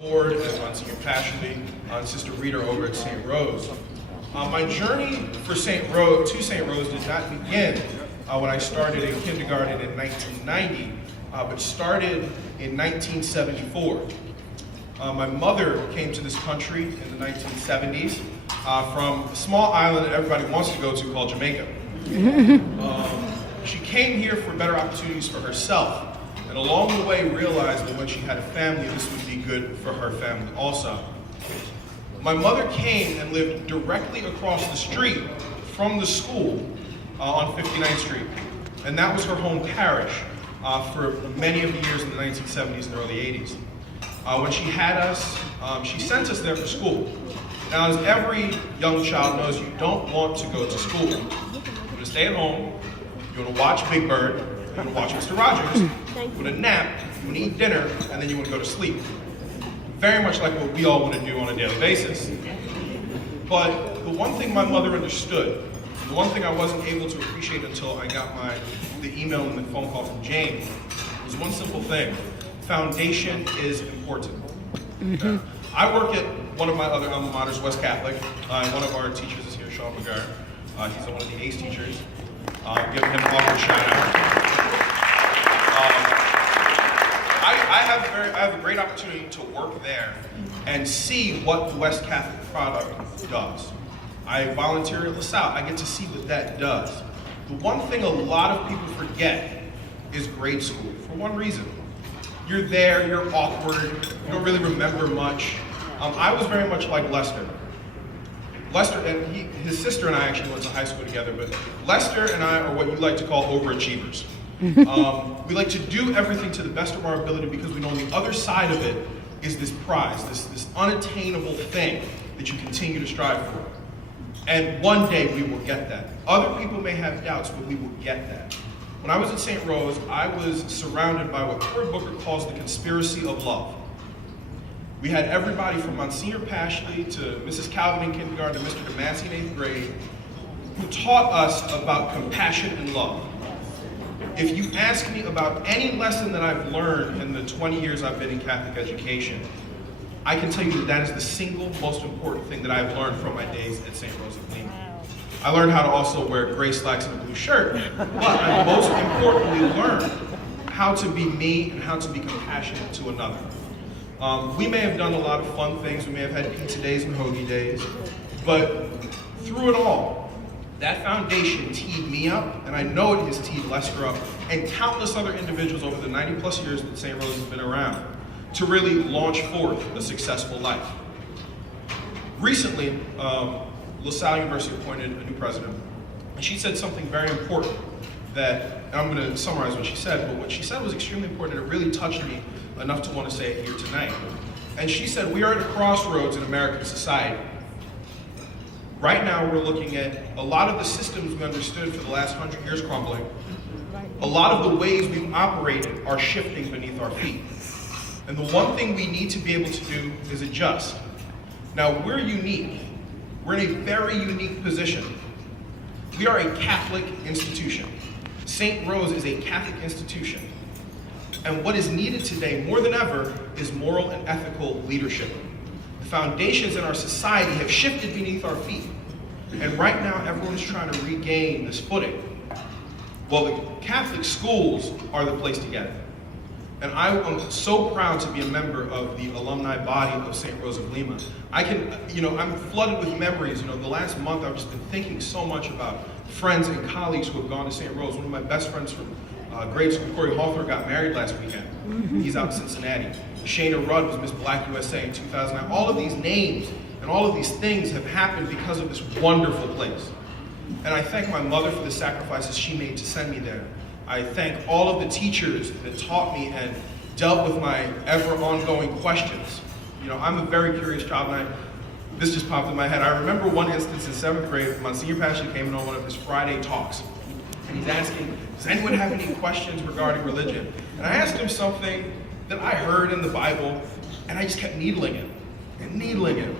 Board as Monsignor Pashley and Sister Rita over at St. Rose. My journey for St. Rose did not begin when I started in kindergarten in 1990, but started in 1974. My mother came to this country in the 1970s from a small island that everybody wants to go to called Jamaica. She came here for better opportunities for herself, and along the way realized that when she had a family, this would be good for her family also. My mother came and lived directly across the street from the school on 59th Street, and that was her home parish for many of the years in the 1970s and early 80s. When she had us, she sent us there for school. Now, as every young child knows, you don't want to go to school. You want to stay at home, you want to watch Big Bird, you want to watch Mr. Rogers, you want to nap, you want to eat dinner, and then you want to go to sleep. Very much like what we all want to do on a daily basis. But the one thing my mother understood, the one thing I wasn't able to appreciate until I got the email and the phone call from James, was one simple thing. Foundation is important. Okay? I work at one of my other alma maters, West Catholic. One of our teachers is here, Sean McGarr. He's one of the ACE teachers. Giving him an awkward shout out. I have a great opportunity to work there and see what the West Catholic product does. I volunteer at LaSalle. I get to see what that does. The one thing a lot of people forget is grade school, for one reason. You're there, you're awkward, you don't really remember much. I was very much like Lester. Lester and his sister and I actually went to high school together, but Lester and I are what you like to call overachievers. We like to do everything to the best of our ability because we know on the other side of it is this prize, this unattainable thing that you continue to strive for. And one day we will get that. Other people may have doubts, but we will get that. When I was at St. Rose, I was surrounded by what Cory Booker calls the conspiracy of love. We had everybody from Monsignor Pashley to Mrs. Calvin in kindergarten to Mr. DeMassey in 8th grade who taught us about compassion and love. If you ask me about any lesson that I've learned in the 20 years I've been in Catholic education, I can tell you that that is the single most important thing that I've learned from my days at St. Rose of Lima. I learned how to also wear gray slacks and a blue shirt, but I most importantly learned how to be me and how to be compassionate to another. We may have done a lot of fun things, we may have had pizza days and hoagie days, but through it all, that foundation teed me up, and I know it has teed Lester up, and countless other individuals over the 90 plus years that St. Rose has been around, to really launch forth a successful life. Recently, LaSalle University appointed a new president, and she said something very important that, and I'm going to summarize what she said, but what she said was extremely important, and it really touched me enough to want to say it here tonight. And she said, we are at a crossroads in American society. Right now, we're looking at a lot of the systems we understood for the last 100 years crumbling. A lot of the ways we've operated are shifting beneath our feet. And the one thing we need to be able to do is adjust. Now, we're unique. We're in a very unique position. We are a Catholic institution. St. Rose is a Catholic institution. And what is needed today, more than ever, is moral and ethical leadership. The foundations in our society have shifted beneath our feet. And right now, everyone's trying to regain this footing. Well, the Catholic schools are the place to get it. And I am so proud to be a member of the alumni body of St. Rose of Lima. I'm flooded with memories. The last month I've just been thinking so much about friends and colleagues who have gone to St. Rose. One of my best friends from grade school, Corey Hawthorne, got married last weekend. He's out in Cincinnati. Shayna Rudd was Miss Black USA in 2009. All of these names and all of these things have happened because of this wonderful place. And I thank my mother for the sacrifices she made to send me there. I thank all of the teachers that taught me and dealt with my ever ongoing questions. I'm a very curious child, and this just popped in my head. I remember one instance in 7th grade, Monsignor Pashley came in on one of his Friday talks, and he's asking, does anyone have any questions regarding religion? And I asked him something that I heard in the Bible, and I just kept needling him, and needling him,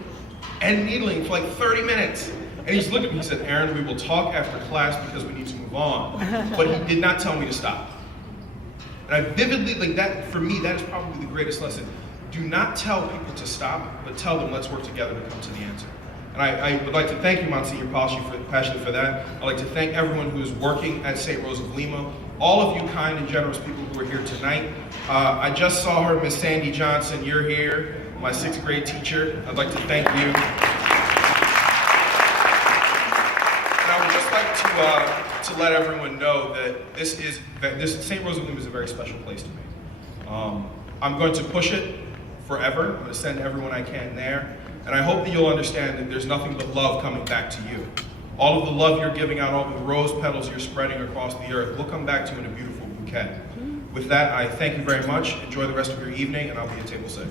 and needling for like 30 minutes. And he just looked at me and said, Aaron, we will talk after class because we need to move on. But he did not tell me to stop. And I vividly, for me, that is probably the greatest lesson. do not tell people to stop, but tell them let's work together to come to the answer. And I would like to thank you, Monsignor Pashley, for that. I'd like to thank everyone who is working at St. Rose of Lima, all of you kind and generous people who are here tonight. I just saw her, Miss Sandy Johnson, you're here, my 6th grade teacher. I'd like to thank you. And I would just like to let everyone know that this St. Rose of Lima is a very special place to me. I'm going to push it forever. I'm going to send everyone I can there. And I hope that you'll understand that there's nothing but love coming back to you. All of the love you're giving out, all of the rose petals you're spreading across the earth will come back to you in a beautiful bouquet. With that, I thank you very much. Enjoy the rest of your evening, and I'll be at table 6.